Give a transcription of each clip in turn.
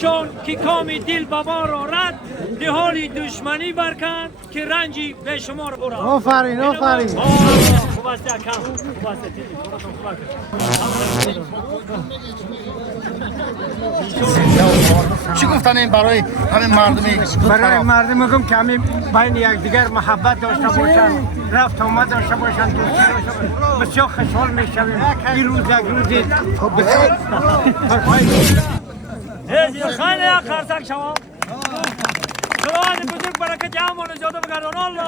ایشان که کام دل بابا را رد نهالی دشمنی برکند که رنجی به شما را آفرین آفرین. خوب است کم خوب است چی گفتن این برای همین مردمی؟ برای مردم میگم که همین بین یکدیگر محبت داشته باشن، رفت آمد داشته باشن، دوستی داشته باشن. بسیار خوشحال میشویم. این روز یک روزی بسیار خیلی خرسک شما خداوند بزرگ برکت جمعان زیاده بگردان. الله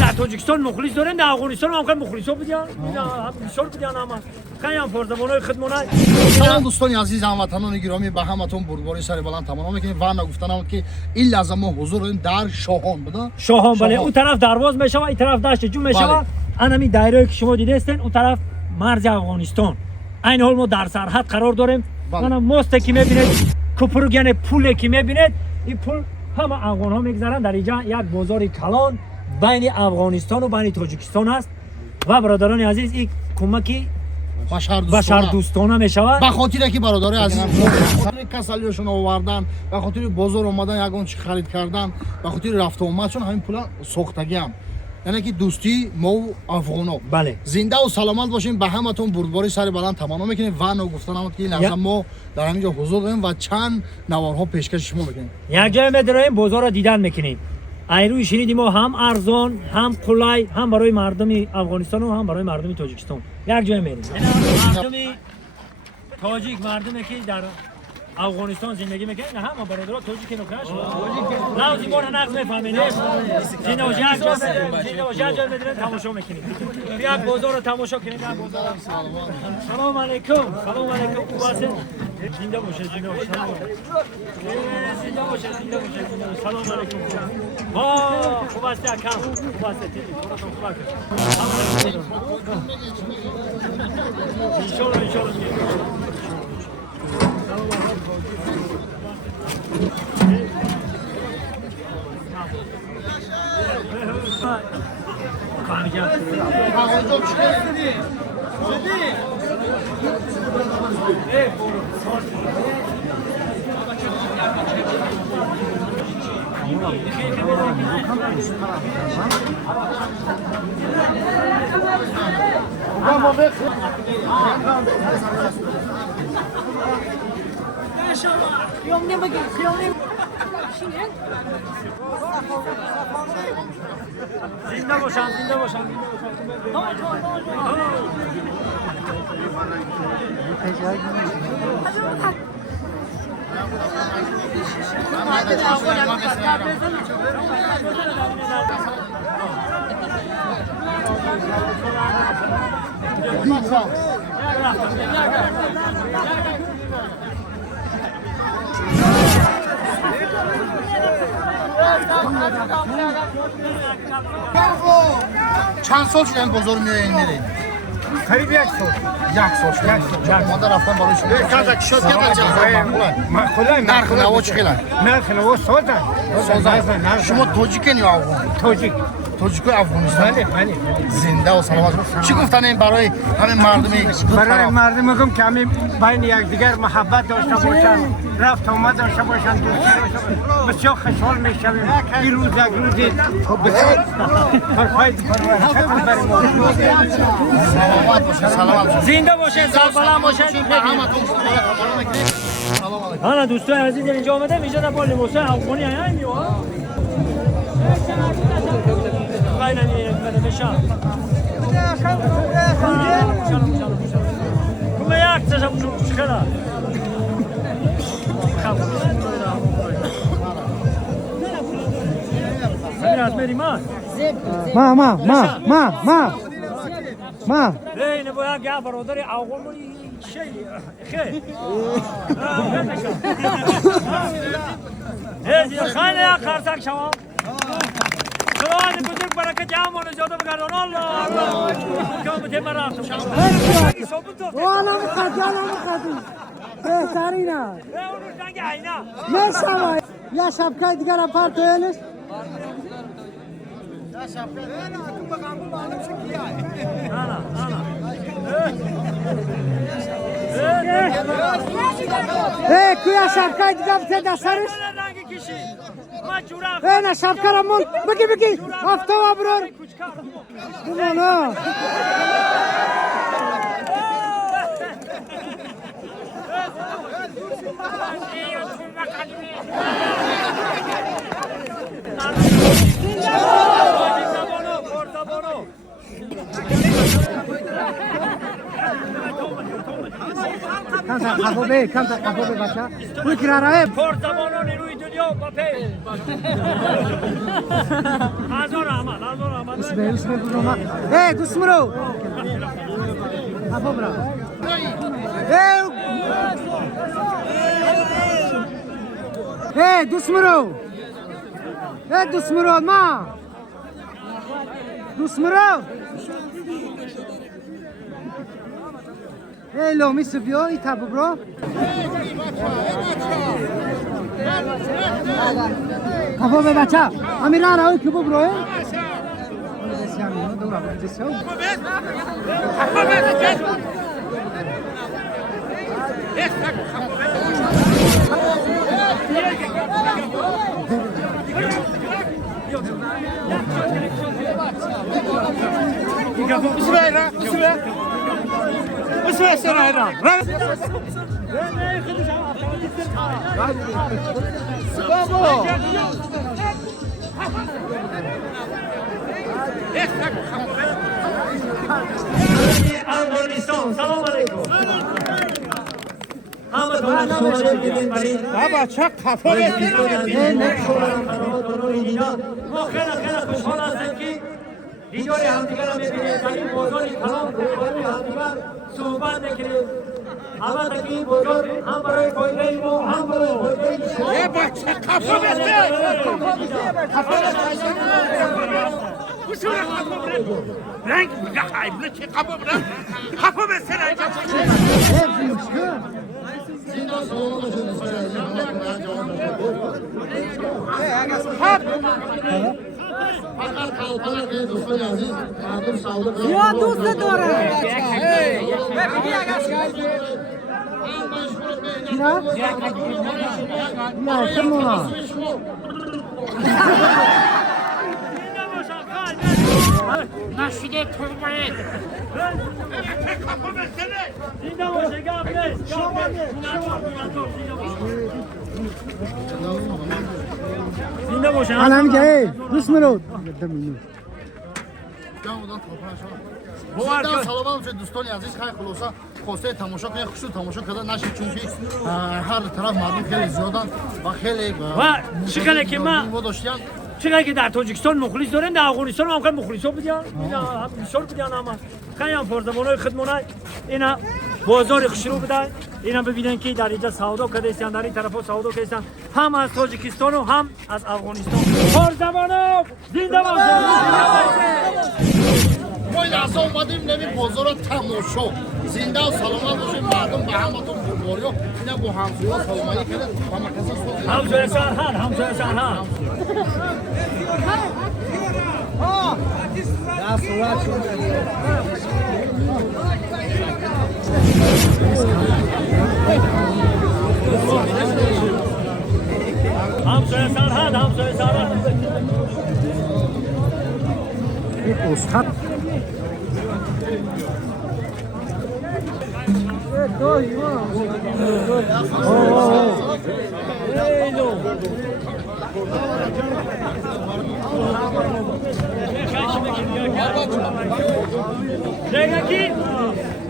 در تاجیکستان مخلص دارن، در افغانستان هم مخلص ها بودن، بسیار بودن همه. خیلی هم فرزمانای خدمانای. سلام دوستان عزیز هموطنان گرامی، به همتون بردباری سر بلند تمام میکنیم و نگفتنم که این لحظه ما حضور داریم در شاهان بوده. شاهان بله، اون طرف درواز میشوه، این طرف دشت جون میشوه. انمی دایره که شما دیده هستین اون طرف مرز افغانستان. این حال ما در سرحد قرار داریم. من ماسته که میبینید کوپروگ یعنی پوله که میبینید، این پول همه افغان ها میگذارن. در اینجا یک بازار کلان بین افغانستان و بین تاجیکستان است و برادران عزیز این کمکی بشر دوستانه میشود. به خاطر که برادر عزیز کسالیشون آوردن، به خاطر بازار اومدن، یگان چی خرید کردن، به خاطر رفت و آمدشون همین پولا ساختگی هم، یعنی که دوستی ما و افغانا بله زنده و سلامت باشیم. به همتون بردباری سر بلند تمام میکنیم و نگفتنم که این لحظه ما در همینجا حضور داریم و چند نوارها پیشکش شما میکنیم. یک جای میدریم بازار را دیدن میکنیم. ایروی شنیدیم ما هم ارزان هم قلای هم برای مردم افغانستان و هم برای مردم تاجیکستان. یک جای میریم. مردم تاجیک مردمی که در افغانستان زندگی میکنن، نه همه برادرها تاجیک نکاش. نه زبان نقص میفهمین. زنده و جا میدرن تماشا میکنیم. یک بازار رو تماشا کنیم. یک بازار. سلام علیکم. سلام علیکم. خوب هستید؟ زنده باشید. زنده باشید. زنده باشید. زنده باشید. سلام علیکم. خوب است کم. خوب است. خوب است. انشالله انشالله. زنده باشم زنده باشم. چند سال شده این بازار میرین؟ قریب یک سال. مادر رفتن برای شما. کازا چی شد که معقوله نرخ نوا چقدر؟ نرخ نوا سازن. شما تاجیکین یا افغان؟ تاجیک و افغانستان. بله. زنده و سلامت. چی گفتن این برای همین مردمی؟ برای مردم میگم که همین بین یکدیگر محبت داشته باشن، رفت آمد داشته باشن، دوستی داشته باشن. بسیار خوشحال میشویم. این روز یک روزی بسیار فرفاید برای ما. سلامت باشید. سلامت باشید. زنده باشید. سلام باشید. حالا دوستان عزیز اینجا آمده اینجا در با لباسای افغانی هستن میوا. خیلی نمیاد بشم. کم یک تاشم چخلا. همین از میری ما. ما. نه باید گه برادر افغانی شی. خیر. خیلی خرسک شما. خداوند بزرگ برکت جهان زیاده بگردان. الله الله کامت مرا والا مخدی بهترینه اون رنگ عینا میشم یا شبکه دیگر اپارت هنش کویا شبکه دیگر بته دسترش رنگ کشی ما چورا نه شبکه را مون بگی هفته و برور بمانا کم تا خفوبه بچه کوی کراره پرتبانو نیروی دنیا باپی هزار احمد اسم دوست مرو خفوب را دوست مرو ما دوست مرو لو میسو بیو ای تابو برو خفوب بچه امیر را که برو افغانستان سلام علیکم همه دانشجویان می‌بینید ولی بابا چه خفه ما خیلی خوشحال هستیم که دیدار همدیگر را می‌بینیم در این بازار کلام برای همدیگر صحبت می‌کنیم همه تکی بزرگ هم برای فایده ما هم برای فایده شما یه بچه خفه رنگ خیلی چه خفه بسته یا دوست داره یا شما نشده ترمایه زنده باشه گابریل زنده باشه الان جای دوست مرو саломам дӯстони азиз хай хулоса хостаи тамошо кунед хушу тамошо карда нашид чунки ҳар тараф мардум хеле зиёданд ва хеле ва чиқаре ки ма доштиянд چقدر که در تاجیکستان مخلص دارن در افغانستان هم خیلی مخلص ها بدیان بسیار بدیان همه خیلی هم فرزمان های خدمانه اینا بازار خشرو بدن اینا ببینن که در اینجا سودا کرده ایستن در این طرف ها سودا کردن هم از تاجیکستان و هم از افغانستان فرزمان ها زنده باشن мо лаҳза омадем нави бозора тамошо зинда саломат бошем мардум ба ҳаматон бубориё ина бо ҳамсоя саломатӣ карда ҳама каса همسایه سرحد همسایه سرحد همسایه سرحد همسایه سرحد استاد دیگه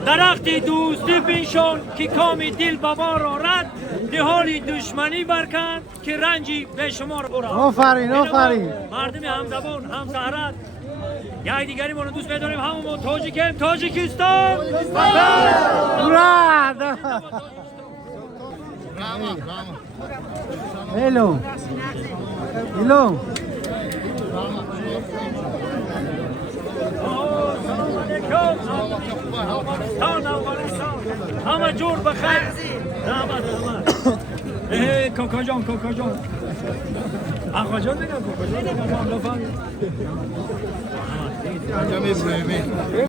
درخت دوستی بنشان که کام دل بابا را رد دهالی دشمنی برکن که رنجی به شمار برد آفرین مردم همزبان هم سهرت یک دیگری ما رو دوست بداریم همون ما تاجیکستان مراد هلو سلام علیکم. افغانستان همه جور بخیر. رحمت. کاکا جان آقا جان بگم کاکا جان لطفا. جمع ابراهیمی